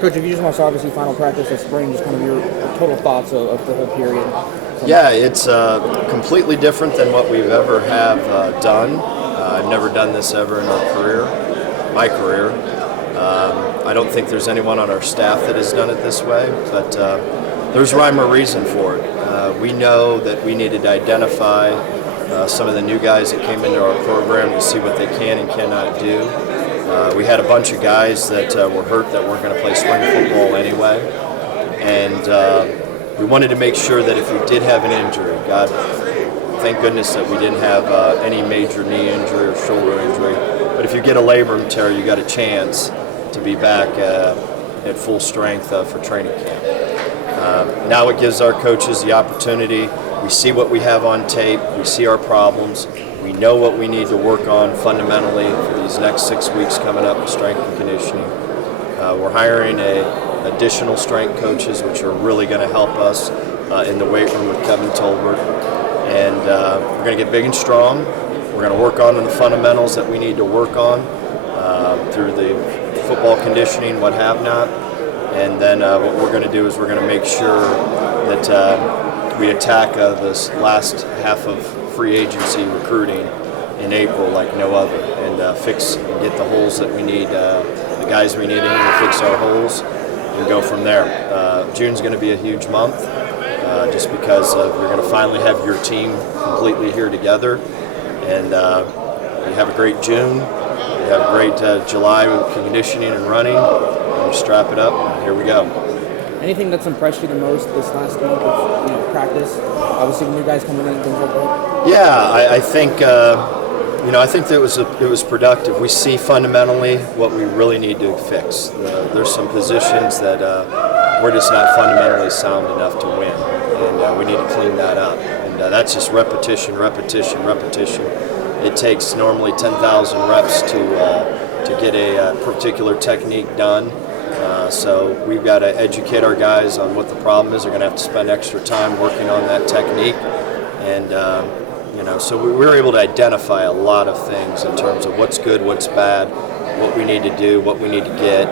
Coach, if you just want to obviously final practice this spring, just kind of your total thoughts of the whole period. Yeah, it's completely different than what we've ever have done. I've never done this ever in my career. I don't think there's anyone on our staff that has done it this way, but there's rhyme or reason for it. We know that we needed to identify some of the new guys that came into our program to see what they can and cannot do. We had a bunch of guys that were hurt that weren't going to play spring football anyway, and we wanted to make sure that if we did have an injury, God, thank goodness that we didn't have any major knee injury or shoulder injury, but if you get a labrum tear, you got a chance to be back at full strength for training camp. Now it gives our coaches the opportunity. We see what we have on tape. We see our problems. We know what we need to work on fundamentally for these next 6 weeks coming up with strength and conditioning. We're hiring additional strength coaches, which are really going to help us in the weight room with Kevin Tolbert. And we're going to get big and strong. We're going to work on the fundamentals that we need to work on through the football conditioning, what have not. And then what we're going to do is we're going to make sure that we attack this last half of free agency recruiting in April like no other, and fix and get the holes that we need, the guys we need in to fix our holes, and go from there. June's going to be a huge month, just because you're going to finally have your team completely here together, and you have a great June, you have a great July with conditioning and running, and we strap it up, and here we go. Anything that's impressed you the most this last month of practice? Obviously, new guys coming in and things like that. Yeah, I think I think that it was productive. We see fundamentally what we really need to fix. There's some positions that we're just not fundamentally sound enough to win, and we need to clean that up. And that's just repetition. It takes normally 10,000 reps to get a particular technique done. So we've got to educate our guys on what the problem is. They're going to have to spend extra time working on that technique, and so we were able to identify a lot of things in terms of what's good, what's bad, what we need to do, what we need to get.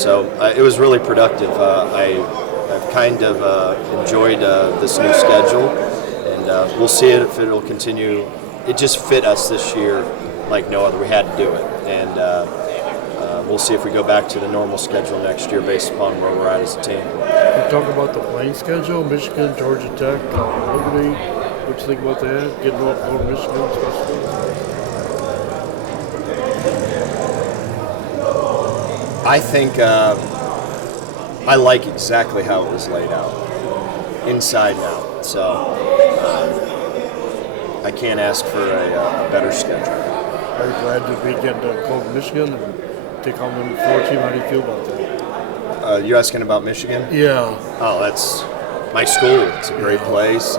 So it was really productive. I've kind of enjoyed this new schedule, and we'll see if it'll continue. It just fit us this year like no other. We had to do it, and we'll see if we go back to the normal schedule next year based upon where we're at as a team. You talk about the playing schedule, Michigan, Georgia Tech, Liberty. What do you think about that? Getting off to Michigan, especially? I think I like exactly how it was laid out, inside and out. So I can't ask for a better schedule. Are you glad to be getting to go to Michigan and take on the floor team? How do you feel about that? You're asking about Michigan? Yeah. Oh, that's my school. It's a great place.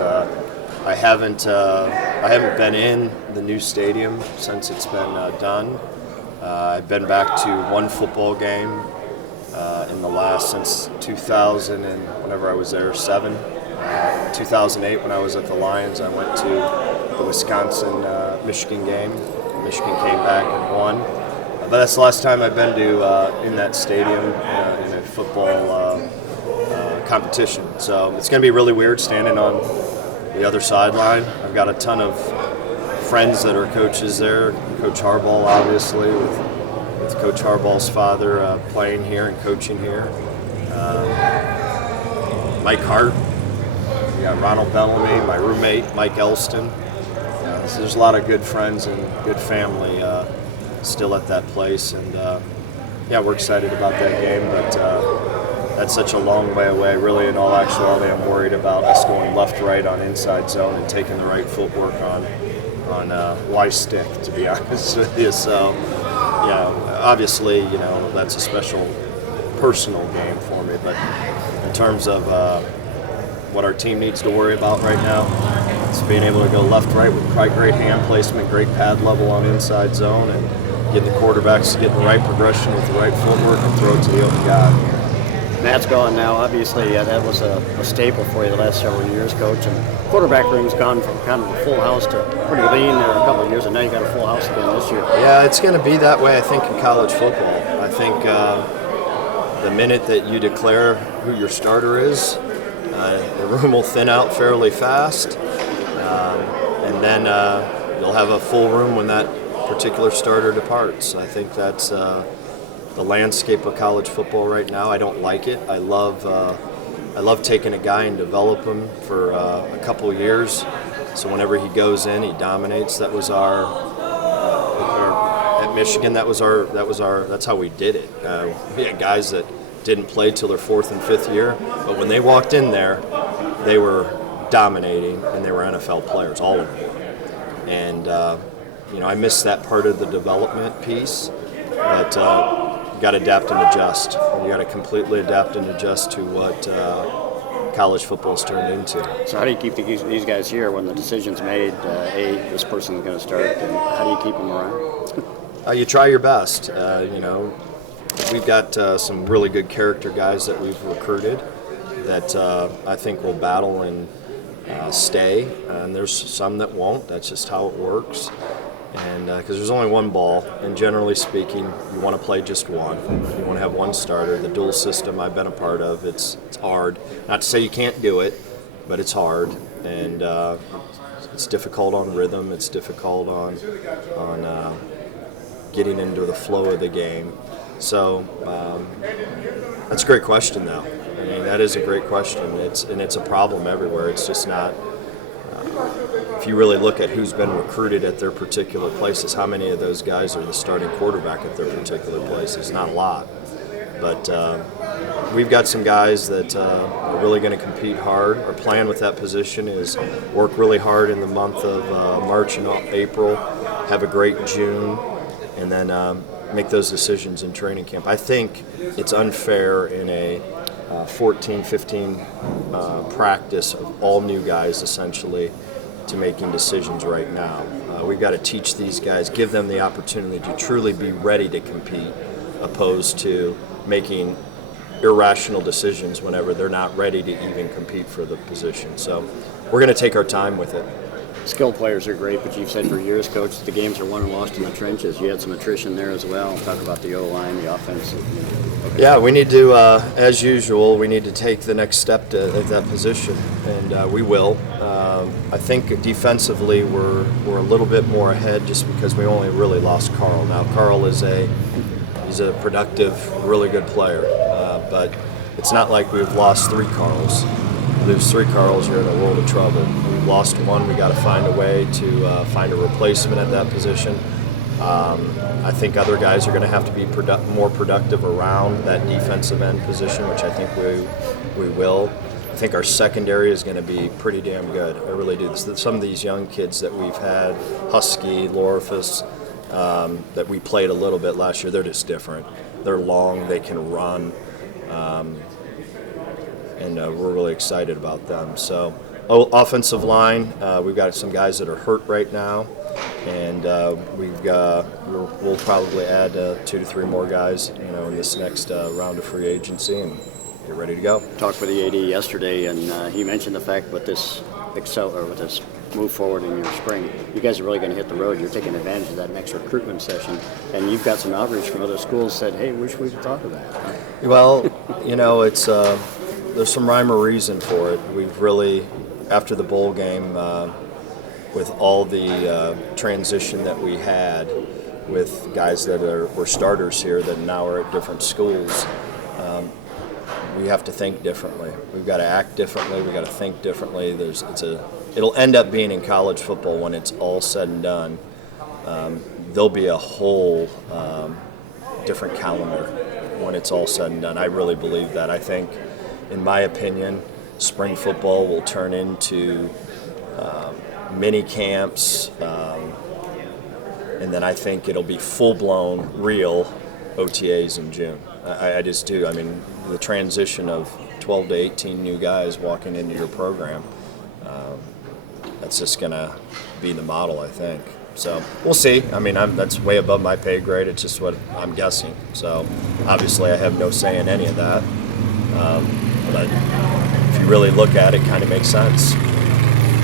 I haven't been in the new stadium since it's been done. I've been back to one football game in the last since 2000 and whenever I was there, 2008 when I was at the Lions. I went to the Wisconsin-Michigan game. Michigan came back and won. But that's the last time I've been to in that stadium in a football competition. So it's going to be really weird standing on the other sideline. I've got a ton of friends that are coaches there. Coach Harbaugh, obviously, with Coach Harbaugh's father playing here and coaching here. Mike Hart. We got Ronald Bellamy, my roommate, Mike Elston. So there's a lot of good friends and good family still at that place, and we're excited about that game, but that's such a long way away. Really, in all actuality, I'm worried about us going left-right on inside zone and taking the right footwork on Y-stick, to be honest with you. So, obviously, that's a special personal game for me, but in terms of what our team needs to worry about right now, it's being able to go left-right with great hand placement, great pad level on inside zone, and getting the quarterbacks to get the right progression with the right footwork and throw it to the open guy. Matt's gone now. Obviously, that was a staple for you the last several years, Coach. And quarterback room's gone from kind of a full house to pretty lean there a couple of years, and now you got a full house again this year. Yeah, it's going to be that way, I think, in college football. I think the minute that you declare who your starter is, the room will thin out fairly fast, and then you'll have a full room when that particular starter departs. I think that's the landscape of college football right now. I don't like it. I love taking a guy and develop him for a couple of years, so whenever he goes in, he dominates. That was at Michigan. That's how we did it. We had guys that didn't play till their 4th and 5th year, but when they walked in there, they were dominating, and they were NFL players, all of them. And I missed that part of the development piece, but you got to adapt and adjust. You got to completely adapt and adjust to what college football's turned into. So how do you keep these guys here when the decision's made, this person's going to start, and how do you keep them around? You try your best. We've got some really good character guys that we've recruited that I think will battle and stay, and there's some that won't. That's just how it works. And because there's only one ball, and generally speaking, you want to play just one. You want to have one starter. The dual system I've been a part of, it's hard. Not to say you can't do it, but it's hard, and it's difficult on rhythm. It's difficult on getting into the flow of the game. So that's a great question, though. I mean, that is a great question. It's a problem everywhere. It's just not. If you really look at who's been recruited at their particular places, how many of those guys are the starting quarterback at their particular places? Not a lot. But we've got some guys that are really going to compete hard. Our plan with that position is work really hard in the month of March and April, have a great June, and then make those decisions in training camp. I think it's unfair in a 14-15 practice of all new guys, essentially, to making decisions right now. We've got to teach these guys, give them the opportunity to truly be ready to compete, opposed to making irrational decisions whenever they're not ready to even compete for the position. So we're going to take our time with it. Skilled players are great, but you've said for years, Coach, the games are won and lost in the trenches. You had some attrition there as well. Talk about the O-line, the offense. Yeah, we need to, as usual, we need to take the next step at that position, and we will. I think defensively we're a little bit more ahead just because we only really lost Carl. Now, Carl is he's a productive, really good player, but it's not like we've lost 3 Carls. You lose 3 Carls, you're in a world of trouble. We've lost one. We got to find a way to find a replacement at that position. I think other guys are going to have to be more productive around that defensive end position, which I think we will. I think our secondary is going to be pretty damn good. I really do. Some of these young kids that we've had, Husky, Loeffler, that we played a little bit last year, they're just different. They're long, they can run, and we're really excited about them. So, offensive line, we've got some guys that are hurt right now, and we'll probably add 2 to 3 more guys, in this next round of free agency, and get ready to go. Talked with the AD yesterday, and he mentioned the fact with this move forward in your spring, you guys are really going to hit the road. You're taking advantage of that next recruitment session, and you've got some outreach from other schools said, hey, wish we could thought of that. Well, it's there's some rhyme or reason for it. We've really, after the bowl game, with all the transition that we had with guys that were starters here that now are at different schools, we have to think differently. We've got to act differently. We've got to think differently. It'll end up being in college football when it's all said and done. There'll be a whole different calendar when it's all said and done. I really believe that. I think, in my opinion, spring football will turn into mini camps, and then I think it'll be full-blown, real OTAs in June. I just do. I mean, the transition of 12 to 18 new guys walking into your program, that's just going to be the model, I think. So we'll see. I mean, that's way above my pay grade. It's just what I'm guessing. So obviously I have no say in any of that. But if you really look at it, it kind of makes sense.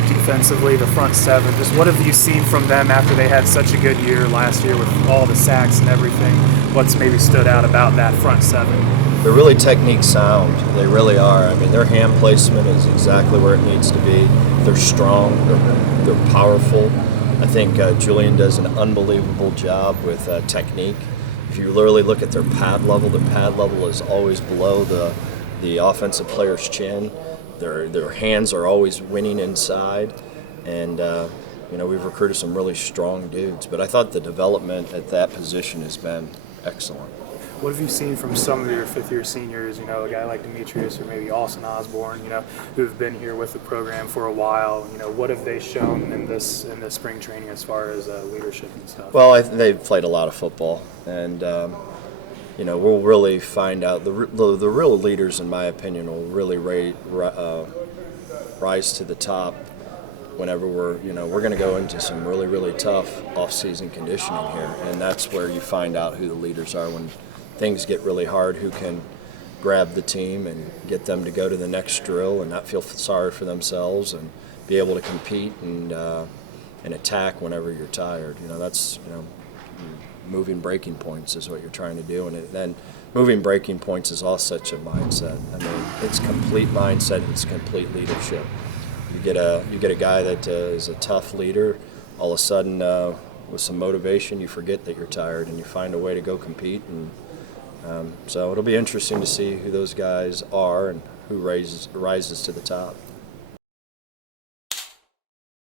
Defensively, the front 7, just what have you seen from them after they had such a good year last year with all the sacks and everything? What's maybe stood out about that front 7? they're really technique sound. They really are. I mean, their hand placement is exactly where it needs to be. They're strong. They're powerful. I think Julian does an unbelievable job with technique. If you literally look at their pad level is always below the offensive player's chin. Their hands are always winning inside, and we've recruited some really strong dudes. But I thought the development at that position has been excellent. What have you seen from some of your fifth-year seniors, a guy like Demetrius or maybe Austin Osborne, who've been here with the program for a while? What have they shown in this spring training as far as leadership and stuff? Well, they've played a lot of football, and we'll really find out. The real leaders, in my opinion, will really rise to the top whenever we're going to go into some really, really tough off-season conditioning here, and that's where you find out who the leaders are when things get really hard, who can grab the team and get them to go to the next drill and not feel sorry for themselves and be able to compete and attack whenever you're tired. That's moving breaking points is what you're trying to do, and then moving breaking points is all such a mindset. I mean, it's complete mindset. It's complete leadership. You get a guy that is a tough leader. All of a sudden, with some motivation, you forget that you're tired and you find a way to go compete. And so it'll be interesting to see who those guys are and who rises to the top.